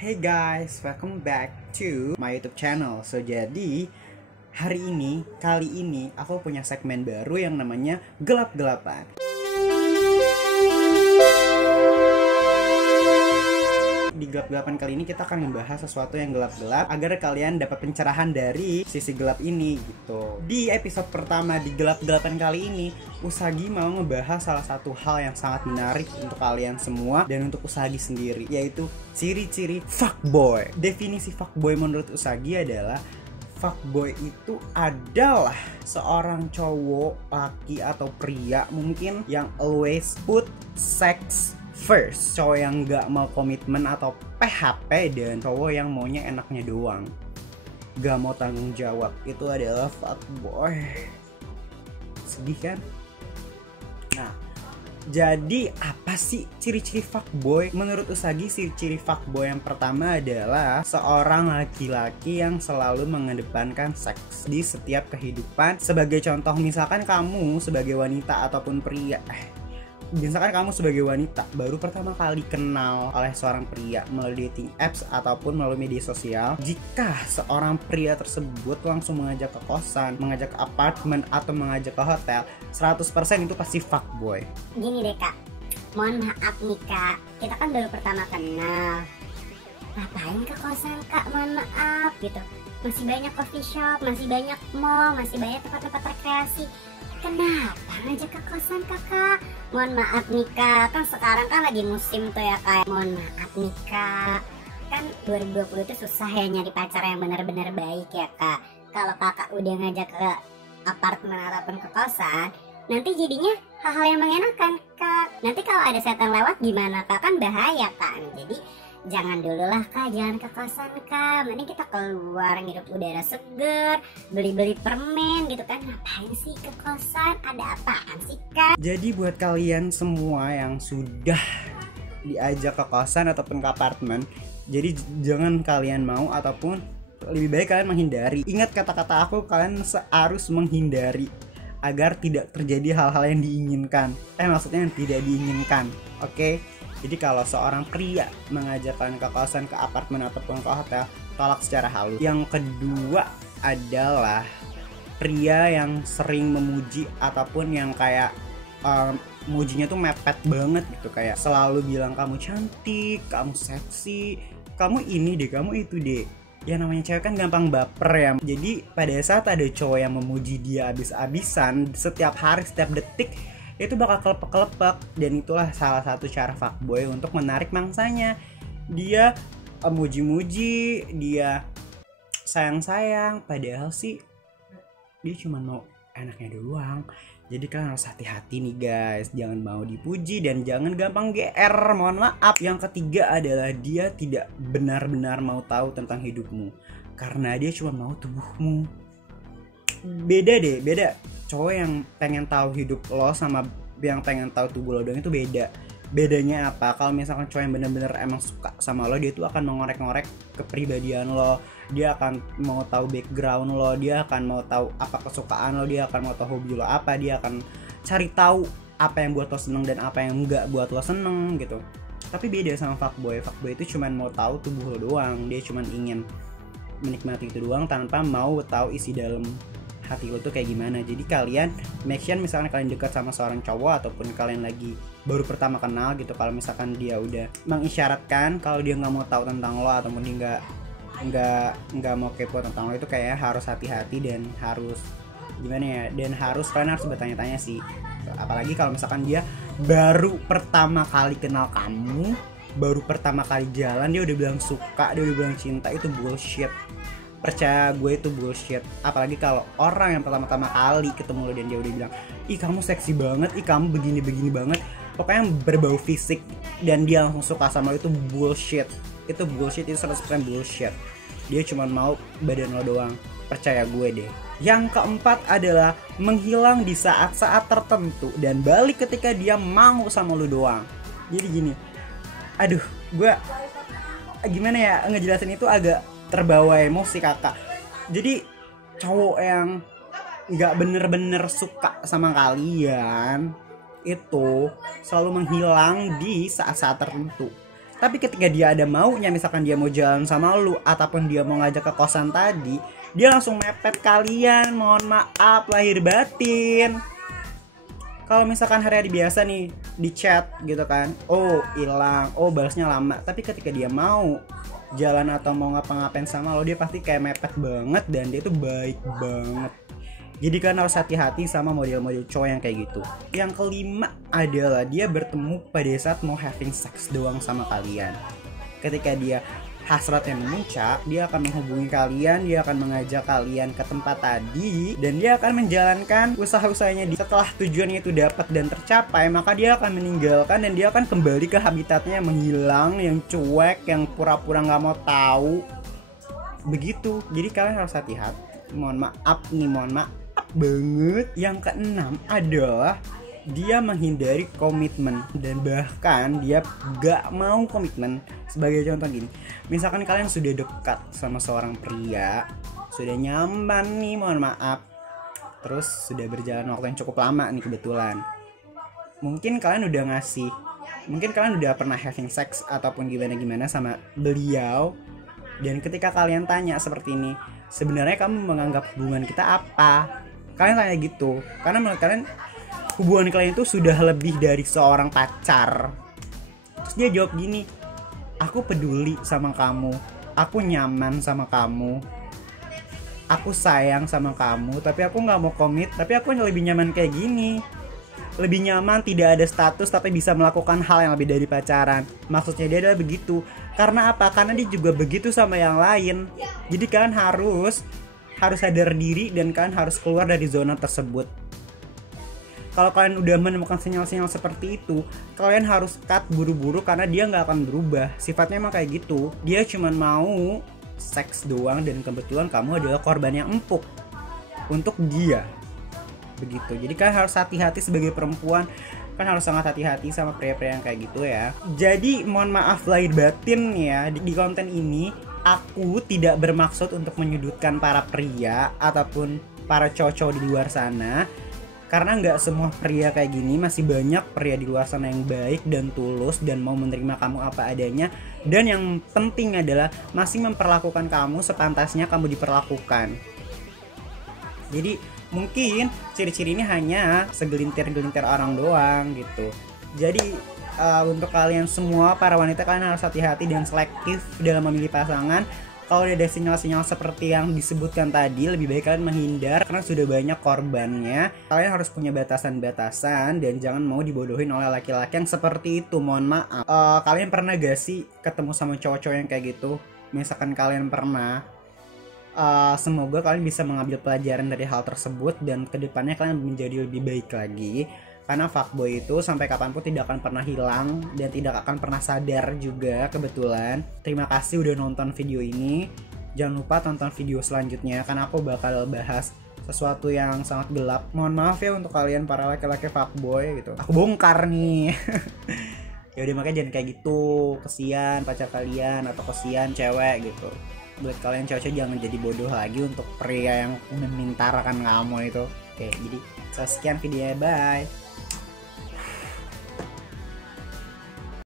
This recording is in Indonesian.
Hey guys, welcome back to my YouTube channel. Jadi kali ini aku punya segmen baru yang namanya gelap-gelapan. Di gelap-gelapan kali ini kita akan membahas sesuatu yang gelap-gelap agar kalian dapat pencerahan dari sisi gelap ini gitu. Di episode pertama di gelap-gelapan kali ini, Usagi mau ngebahas salah satu hal yang sangat menarik untuk kalian semua dan untuk Usagi sendiri, yaitu ciri-ciri fuckboy. Definisi fuckboy menurut Usagi adalah fuckboy itu adalah seorang cowok, laki atau pria mungkin yang always put sex first, cowok yang gak mau komitmen atau PHP, dan cowok yang maunya enaknya doang, gak mau tanggung jawab. Itu adalah fuckboy. Sedih kan? Nah, jadi apa sih ciri-ciri fuckboy? Menurut Usagi, ciri fuckboy yang pertama adalah seorang laki-laki yang selalu mengedepankan seks di setiap kehidupan. Sebagai contoh, misalkan kamu sebagai wanita ataupun pria, misalkan kamu sebagai wanita baru pertama kali kenal oleh seorang pria melalui dating apps ataupun melalui media sosial. Jika seorang pria tersebut langsung mengajak ke kosan, mengajak ke apartemen, atau mengajak ke hotel, 100% itu pasti fuckboy. Gini deh kak, mohon maaf nih kak, kita kan baru pertama kenal. Ngapain ke kosan kak, mohon maaf gitu. Masih banyak coffee shop, masih banyak mall, masih banyak tempat-tempat rekreasi. Kenapa ngajak ke kosan kakak? Mohon maaf nih kak, kan sekarang kan lagi musim tuh ya kak. Mohon maaf nih kak, kan 2020 itu susah ya nyari pacar yang benar-benar baik ya kak. Kalau kakak udah ngajak ke apartemen ataupun ke kosan, nanti jadinya hal-hal yang mengenakan kak. Nanti kalau ada setan lewat gimana kak, kan bahaya kan. Jadi jangan dulu lah kak, jangan ke kosan kak. Mending kita keluar ngirup udara seger, beli-beli permen gitu kan. Ngapain sih ke kosan? Ada apaan sih kak? Jadi buat kalian semua yang sudah diajak ke kosan ataupun ke apartemen, jadi jangan kalian mau, ataupun lebih baik kalian menghindari. Ingat kata-kata aku, kalian harus menghindari agar tidak terjadi hal-hal yang diinginkan. Maksudnya yang tidak diinginkan. Oke? Jadi kalau seorang pria mengajak kalian ke kosan, ke apartemen ataupun ke hotel, tolak secara halus. Yang kedua adalah pria yang sering memuji ataupun yang kayak mujinya tuh mepet banget gitu, kayak selalu bilang kamu cantik, kamu seksi, kamu ini deh, kamu itu deh. Ya namanya cewek kan gampang baper ya. Jadi pada saat ada cowok yang memuji dia abis-abisan setiap hari, setiap detik, itu bakal kelepek-kelepek. Dan itulah salah satu cara fuckboy untuk menarik mangsanya. Dia muji-muji, dia sayang-sayang, padahal sih dia cuma mau enaknya doang. Jadi kalian harus hati-hati nih guys, jangan mau dipuji dan jangan gampang GR, mohon maaf. Yang ketiga adalah dia tidak benar-benar mau tahu tentang hidupmu, karena dia cuma mau tubuhmu. Beda cowok yang pengen tahu hidup lo sama yang pengen tahu tubuh lo doang itu beda. Bedanya apa? Kalau misalkan cowok yang benar-benar emang suka sama lo, dia tuh akan mengorek-ngorek kepribadian lo, dia akan mau tahu background lo, dia akan mau tahu apa kesukaan lo, dia akan mau tahu hobi lo apa, dia akan cari tahu apa yang buat lo seneng dan apa yang enggak buat lo seneng gitu. Tapi beda sama fuckboy. Fuckboy itu cuma mau tahu tubuh lo doang, dia cuma ingin menikmati itu doang tanpa mau tahu isi dalam hati lo tuh kayak gimana. Jadi kalian make sure misalnya kalian dekat sama seorang cowok ataupun kalian lagi baru pertama kenal gitu, kalau misalkan dia udah mengisyaratkan kalau dia nggak mau tahu tentang lo ataupun dia nggak mau kepo tentang lo, itu kayaknya harus hati-hati dan harus gimana ya, dan kalian harus bertanya-tanya sih. Apalagi kalau misalkan dia baru pertama kali kenal kamu, baru pertama kali jalan dia udah bilang suka, dia udah bilang cinta, itu bullshit. Percaya gue, itu bullshit. Apalagi kalau orang yang pertama-tama kali ketemu lo dan dia udah bilang, ih kamu seksi banget, ih kamu begini-begini banget, pokoknya berbau fisik, dan dia langsung suka sama lo, itu bullshit. Itu bullshit, itu 100% bullshit. Dia cuma mau badan lo doang, percaya gue deh. Yang keempat adalah menghilang di saat-saat tertentu dan balik ketika dia mau sama lo doang. Jadi gini, aduh, gue gimana ya ngejelasin, itu agak terbawa emosi kakak. Jadi cowok yang gak bener-bener suka sama kalian itu selalu menghilang di saat-saat tertentu. Tapi ketika dia ada maunya, misalkan dia mau jalan sama lu ataupun dia mau ngajak ke kosan tadi, dia langsung mepet kalian. Mohon maaf lahir batin. Kalau misalkan hari-hari biasa nih di chat gitu kan, oh hilang, oh balasnya lama. Tapi ketika dia mau jalan atau mau ngapa-ngapain sama lo, dia pasti kayak mepet banget dan dia tuh baik banget. Jadi kan harus hati-hati sama model-model cowok yang kayak gitu. Yang kelima adalah dia bertemu pada saat mau having sex doang sama kalian. Ketika dia hasratnya memuncak, dia akan menghubungi kalian, dia akan mengajak kalian ke tempat tadi, dan dia akan menjalankan usaha-usahanya. Setelah tujuannya itu dapat dan tercapai, maka dia akan meninggalkan dan dia akan kembali ke habitatnya yang menghilang, yang cuek, yang pura-pura nggak mau tahu. Begitu. Jadi kalian harus hati-hati. Mohon maaf banget. Yang keenam adalah dia menghindari komitmen dan bahkan dia gak mau komitmen. Sebagai contoh gini, misalkan kalian sudah dekat sama seorang pria, sudah nyaman nih, mohon maaf, terus sudah berjalan waktu yang cukup lama nih kebetulan, mungkin kalian udah pernah having sex ataupun gimana sama beliau, dan ketika kalian tanya seperti ini, sebenarnya kamu menganggap hubungan kita apa? Kalian tanya gitu karena menurut kalian hubungan kalian itu sudah lebih dari seorang pacar. Terus dia jawab gini, aku peduli sama kamu, aku nyaman sama kamu, aku sayang sama kamu, tapi aku gak mau komit. Tapi aku lebih nyaman kayak gini, lebih nyaman tidak ada status tapi bisa melakukan hal yang lebih dari pacaran. Maksudnya dia adalah begitu. Karena apa? Karena dia juga begitu sama yang lain. Jadi kalian harus sadar diri dan kalian harus keluar dari zona tersebut. Kalau kalian udah menemukan sinyal-sinyal seperti itu, kalian harus cut buru-buru karena dia nggak akan berubah. Sifatnya emang kayak gitu. Dia cuma mau seks doang dan kebetulan kamu adalah korban yang empuk untuk dia. Begitu. Jadi kalian harus hati-hati sebagai perempuan. Kan harus sangat hati-hati sama pria-pria yang kayak gitu ya. Jadi mohon maaf lahir batin ya, di konten ini aku tidak bermaksud untuk menyudutkan para pria ataupun para cowok-cowok di luar sana. Karena nggak semua pria kayak gini, masih banyak pria di luar sana yang baik dan tulus dan mau menerima kamu apa adanya. Dan yang penting adalah masih memperlakukan kamu sepantasnya kamu diperlakukan. Jadi mungkin ciri-ciri ini hanya segelintir-gelintir orang doang gitu. Jadi untuk kalian semua para wanita, kalian harus hati-hati dan selektif dalam memilih pasangan. Kalau ada sinyal-sinyal seperti yang disebutkan tadi, lebih baik kalian menghindar karena sudah banyak korbannya. Kalian harus punya batasan-batasan dan jangan mau dibodohin oleh laki-laki yang seperti itu. Mohon maaf. Kalian pernah gak sih ketemu sama cowok-cowok yang kayak gitu? Misalkan kalian pernah, semoga kalian bisa mengambil pelajaran dari hal tersebut dan kedepannya kalian menjadi lebih baik lagi. Karena fuckboy itu sampai kapanpun tidak akan pernah hilang dan tidak akan pernah sadar juga kebetulan. Terima kasih udah nonton video ini. Jangan lupa tonton video selanjutnya karena aku bakal bahas sesuatu yang sangat gelap. Mohon maaf ya untuk kalian para laki-laki fuckboy gitu. Aku bongkar nih. Ya udah, makanya jangan kayak gitu. Kesian pacar kalian atau kesian cewek gitu. Buat kalian cewek jangan jadi bodoh lagi untuk pria yang memintarakan kamu itu. Oke, jadi sekian videonya, bye.